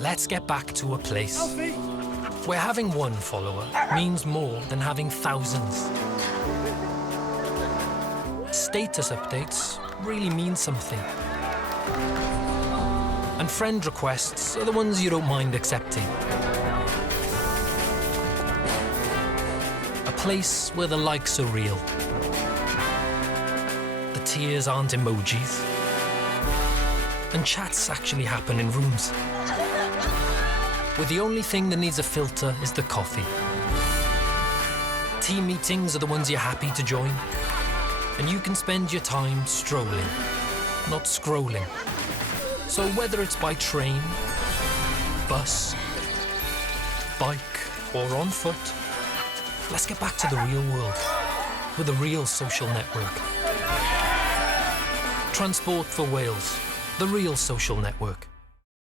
let's get back to a place where having one follower means more than having thousands. Status updates really mean something. And friend requests are the ones you don't mind accepting. A place where the likes are real. The tears aren't emojis. And chats actually happen in rooms. Where the only thing that needs a filter is the coffee. Team meetings are the ones you're happy to join. And you can spend your time strolling, not scrolling. So whether it's by train, bus, bike, or on foot, let's get back to the real world with a real social network. Transport for Wales, the real social network.